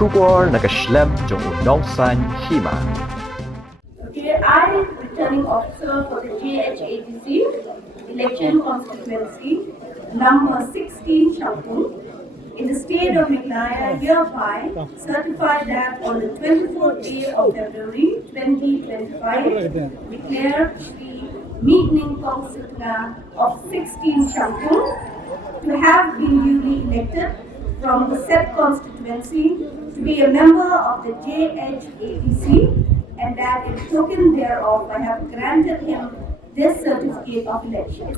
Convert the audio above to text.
Shubor Nakaslem Jong Unongsan Hima. Okay, I, returning officer for the JHATC election constituency number 16 Shampoo in the state of Meghalaya hereby certify that on the 24th day of February 2025 declare the meeting Kongsitna of 16 Shampoo to have been duly elected from the said constituency to be a member of the JHATC, and that in token thereof I have granted him this certificate of election.